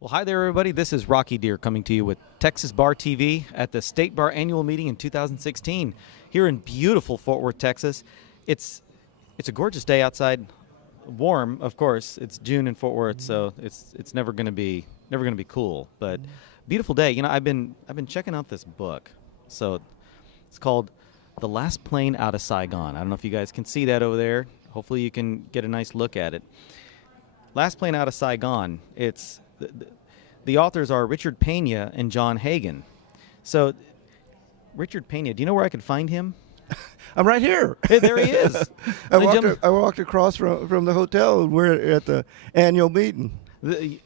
Well, hi there, everybody. This is Rocky Dhir coming to you with Texas Bar TV at the State Bar Annual Meeting in 2016 here in beautiful Fort Worth, Texas. It's a gorgeous day outside. Warm, of course. It's June in Fort Worth, so it's never going to be cool. But beautiful day. You know, I've been checking out this book. So it's called The Last Plane Out of Saigon. I don't know if you guys can see that over there. Hopefully, you can get a nice look at it. Last Plane Out of Saigon. The authors are Richard Pena and John Hagen. So, Richard Pena, do you know where I could find him? I'm right here. Hey, there he is. I walked across from the hotel. We're at the annual meeting.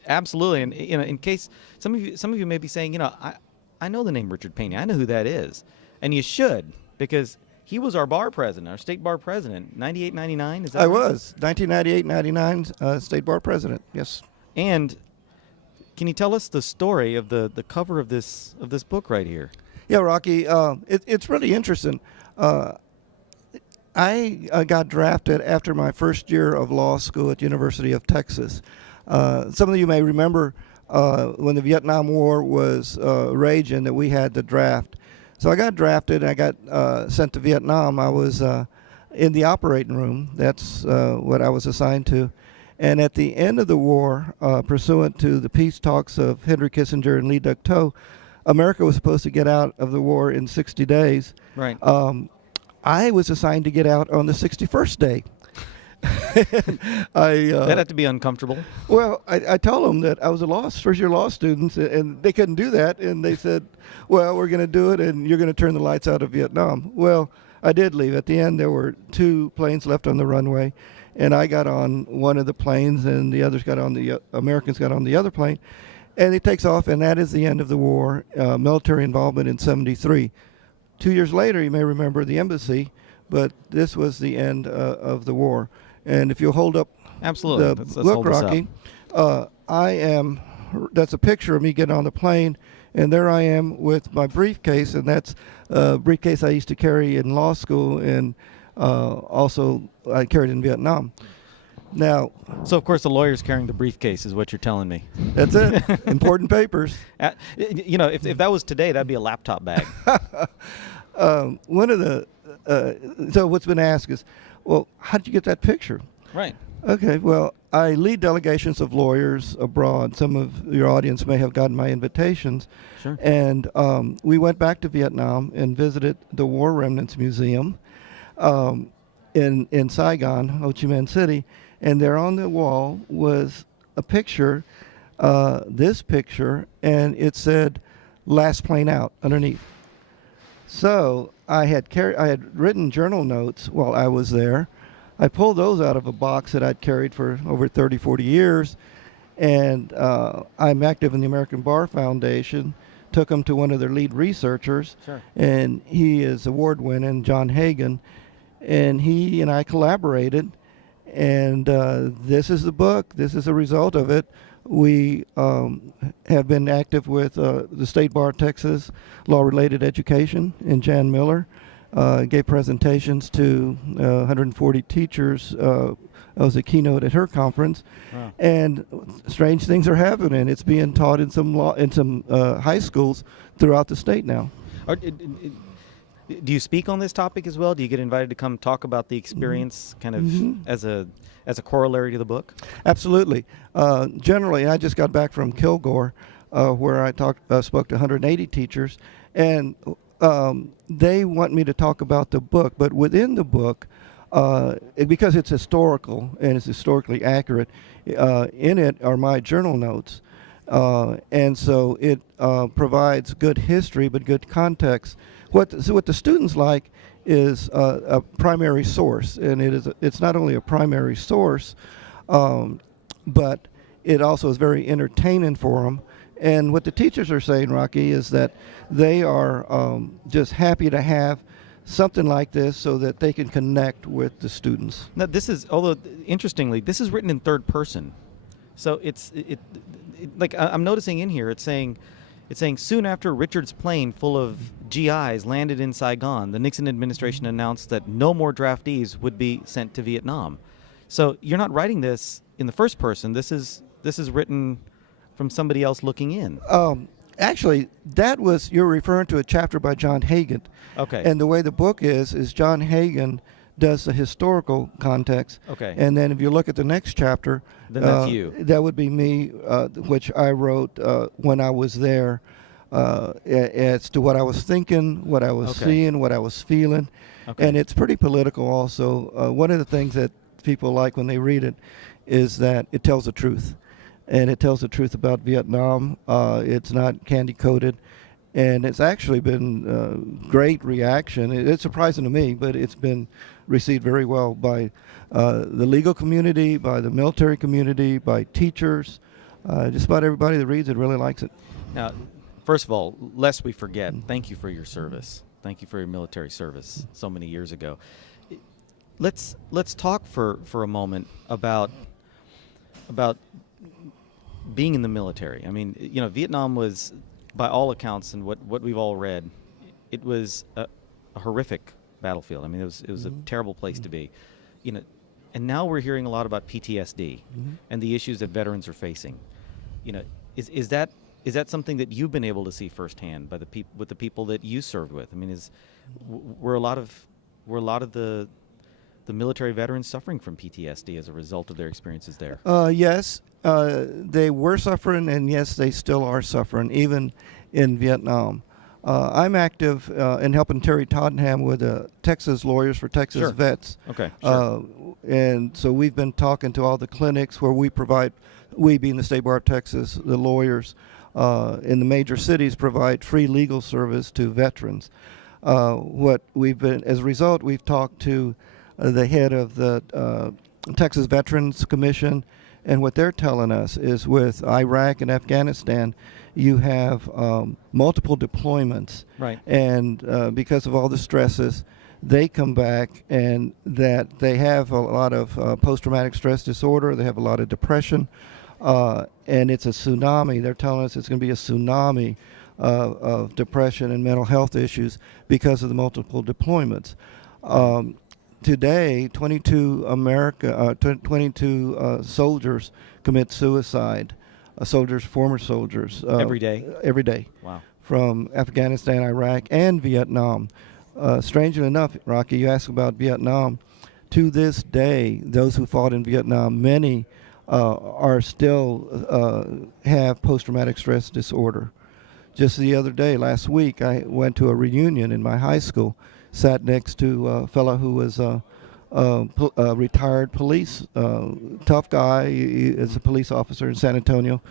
Absolutely, and in case some of you may be saying, I know the name Richard Pena. I know who that is, and you should, because he was our bar president, our state bar president, 98, 99. Is that I right? was 1998, 99 state bar president. Yes. And can you tell us the story of the cover of this book right here? Yeah, Rocky. It's really interesting. I got drafted after my first year of law school at the University of Texas. Some of you may remember when the Vietnam War was raging that we had the draft. So I got drafted and I got sent to Vietnam. I was in the operating room. That's what I was assigned to. And at the end of the war, pursuant to the peace talks of Henry Kissinger and Lee Duc-Tho, America was supposed to get out of the war in 60 days. Right. I was assigned to get out on the 61st day. That had to be uncomfortable. Well, I told them that I was a first-year law student, and they couldn't do that. And they said, well, we're going to do it, and you're going to turn the lights out of Vietnam. Well, I did leave. At the end, there were 2 planes left on the runway, and I got on one of the planes, and the Americans got on the other plane. And it takes off, and that is the end of the war, military involvement in 73. 2 years later, you may remember the embassy, but this was the end of the war. And if you hold up Absolutely. the Let's book, hold this Rocky, that's a picture of me getting on the plane, and there I am with my briefcase, and that's a briefcase I used to carry in law school, and also I carried in Vietnam. Now, So, of course, the lawyer's carrying the briefcase is what you're telling me. that's it. Important papers. If that was today, that'd be a laptop bag. One of the so what's been asked is, well, how did you get that picture? Right. Okay, well, I lead delegations of lawyers abroad. Some of your audience may have gotten my invitations. Sure. And we went back to Vietnam and visited the War Remnants Museum in Saigon, Ho Chi Minh City. And there on the wall was a picture, this picture, and it said, "Last Plane Out" underneath. So I had written journal notes while I was there. I pulled those out of a box that I'd carried for over 30, 40 years. And I'm active in the American Bar Foundation, took them to one of their lead researchers. Sure. And he is award-winning, John Hagen. And he and I collaborated. And this is the book. This is a result of it. We have been active with the State Bar of Texas Law-Related Education, and Jan Miller gave presentations to 140 teachers. I was a keynote at her conference. Wow. And strange things are happening. It's being taught in some high schools throughout the state now. Do you speak on this topic as well? Do you get invited to come talk about the experience kind of as a corollary to the book? Absolutely. Generally, I just got back from Kilgore, where I spoke to 180 teachers, and they want me to talk about the book. But within the book, because it's historical and it's historically accurate, in it are my journal notes. And so it provides good history, but good context. What the students like is a primary source, and it's not only a primary source, but it also is very entertaining for them. And what the teachers are saying, Rocky, is that they are just happy to have something like this so that they can connect with the students. Now, although interestingly, this is written in third person. So like I'm noticing in here, it's saying soon after Richard's plane full of GIs landed in Saigon, the Nixon administration announced that no more draftees would be sent to Vietnam. So you're not writing this in the first person. This is written from somebody else looking in. Actually, you're referring to a chapter by John Hagen. Okay. And the way the book is John Hagen does the historical context. Okay. And then if you look at the next chapter, Then that's you. That would be me, which I wrote when I was there, as to what I was thinking, what I was seeing, what I was feeling. Okay. And it's pretty political also. One of the things that people like when they read it is that it tells the truth. And it tells the truth about Vietnam. It's not candy-coated. And it's actually been great reaction. It's surprising to me, but it's been received very well by the legal community, by the military community, by teachers. Just about everybody that reads it really likes it. Now, first of all, lest we forget, thank you for your service. Thank you for your military service so many years ago. Let's talk for a moment about being in the military. I mean, Vietnam was, by all accounts and what we've all read, it was a horrific battlefield. I mean, it was a terrible place to be. And now we're hearing a lot about PTSD and the issues that veterans are facing. Is that something that you've been able to see firsthand by with the people that you served with? I mean, were a lot of the military veterans suffering from PTSD as a result of their experiences there? Yes, they were suffering, and yes, they still are suffering, even in Vietnam. I'm active in helping Terry Tottenham with Texas Lawyers for Texas Vets. Okay, sure. And so we've been talking to all the clinics where we being the State Bar of Texas, the lawyers in the major cities provide free legal service to veterans. As a result, we've talked to the head of the Texas Veterans Commission, and what they're telling us is with Iraq and Afghanistan, you have multiple deployments. Right. And because of all the stresses, they come back and that they have a lot of post-traumatic stress disorder, they have a lot of depression, and it's a tsunami. They're telling us it's going to be a tsunami of depression and mental health issues because of the multiple deployments. Today, 22 soldiers commit suicide. Former soldiers. Every day? Every day. Wow. From Afghanistan, Iraq, and Vietnam. Strangely enough, Rocky, you asked about Vietnam. To this day, those who fought in Vietnam, many are still have post-traumatic stress disorder. Just the other day, last week, I went to a reunion in my high school, sat next to a fellow who was a retired police, tough guy. He is a police officer in San Antonio,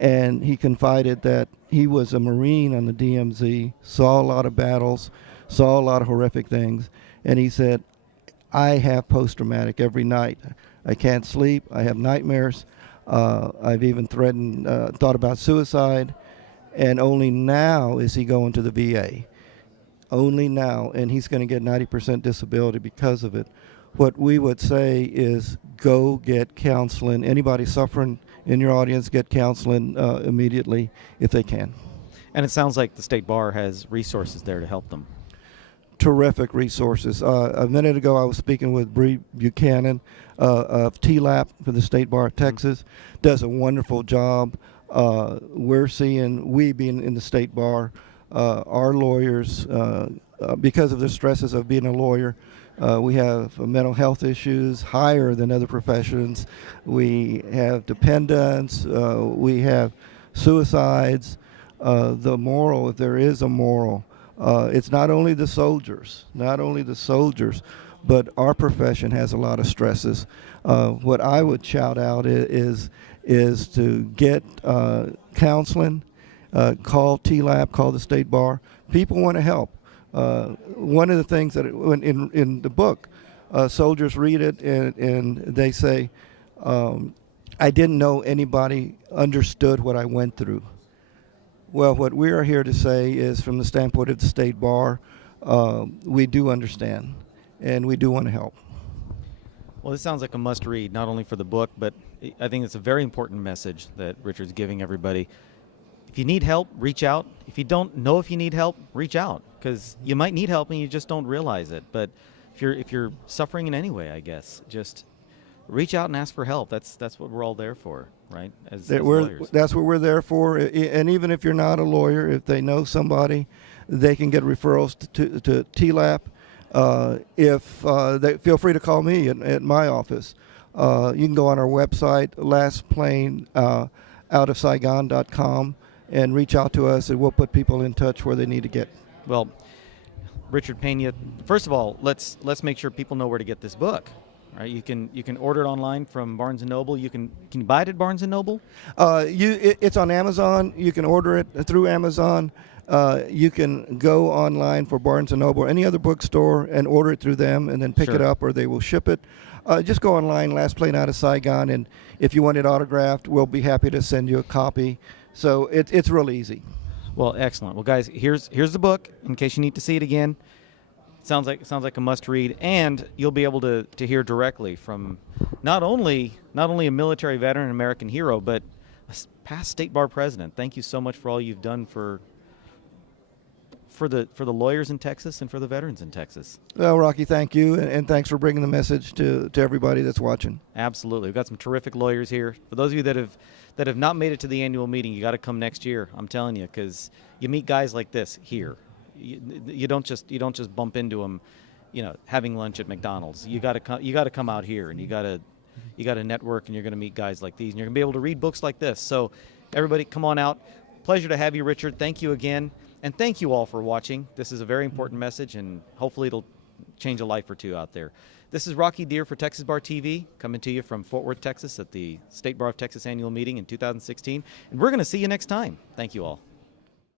and he confided that he was a Marine on the DMZ, saw a lot of battles, saw a lot of horrific things, and he said, I have post-traumatic every night. I can't sleep. I have nightmares. I've even thought about suicide, and only now is he going to the VA. Only now, and he's going to get 90% disability because of it. What we would say is go get counseling. Anybody suffering in your audience, get counseling immediately if they can. And it sounds like the State Bar has resources there to help them. Terrific resources. A minute ago, I was speaking with Bree Buchanan of TLAP for the State Bar of Texas. Does a wonderful job. We being in the State Bar, our lawyers, because of the stresses of being a lawyer, we have mental health issues higher than other professions. We have dependents. We have suicides. The moral, if there is a moral, it's not only the soldiers, but our profession has a lot of stresses. What I would shout out is to get counseling, call TLAP, call the State Bar. People want to help. One of the things that in the book, soldiers read it and they say, I didn't know anybody understood what I went through. Well, what we are here to say is from the standpoint of the State Bar, we do understand and we do want to help. Well, this sounds like a must read, not only for the book, but I think it's a very important message that Richard's giving everybody. If you need help, reach out. If you don't know if you need help, reach out, because you might need help and you just don't realize it. But if you're suffering in any way, I guess, just reach out and ask for help. That's what we're all there for. right? As That lawyers. that's what we're there for. And even if you're not a lawyer, if they know somebody, they can get referrals to TLAP. If they feel free to call me at my office. You can go on our website, lastplaneoutofsaigon.com, and reach out to us, and we'll put people in touch where they need to get. Well, Richard Pena, first of all, let's make sure people know where to get this book. Right, you can order it online from Barnes & Noble. Can you buy it at Barnes & Noble? It's on Amazon. You can order it through Amazon. You can go online for Barnes & Noble or any other bookstore and order it through them, and then pick it up, or they will ship it. Just go online, Last Plane Out of Saigon, and if you want it autographed, we'll be happy to send you a copy. So it's real easy. Well, excellent. Well, guys, here's the book in case you need to see it again. Sounds like a must read, and you'll be able to hear directly from not only a military veteran, an American hero, but a past state bar president. Thank you so much for all you've done for the lawyers in Texas and for the veterans in Texas. Well, Rocky, thank you, and thanks for bringing the message to everybody that's watching. Absolutely. We've got some terrific lawyers here. For those of you that have not made it to the annual meeting, you got to come next year. I'm telling you, because you meet guys like this here. You don't just bump into them, having lunch at McDonald's. You got to come out here, and you got to network, and you're going to meet guys like these, and you're going to be able to read books like this. So, everybody, come on out. Pleasure to have you, Richard. Thank you again, and thank you all for watching. This is a very important message, and hopefully it'll change a life or two out there. This is Rocky Dhir for Texas Bar TV, coming to you from Fort Worth, Texas, at the State Bar of Texas annual meeting in 2016, and we're going to see you next time. Thank you all.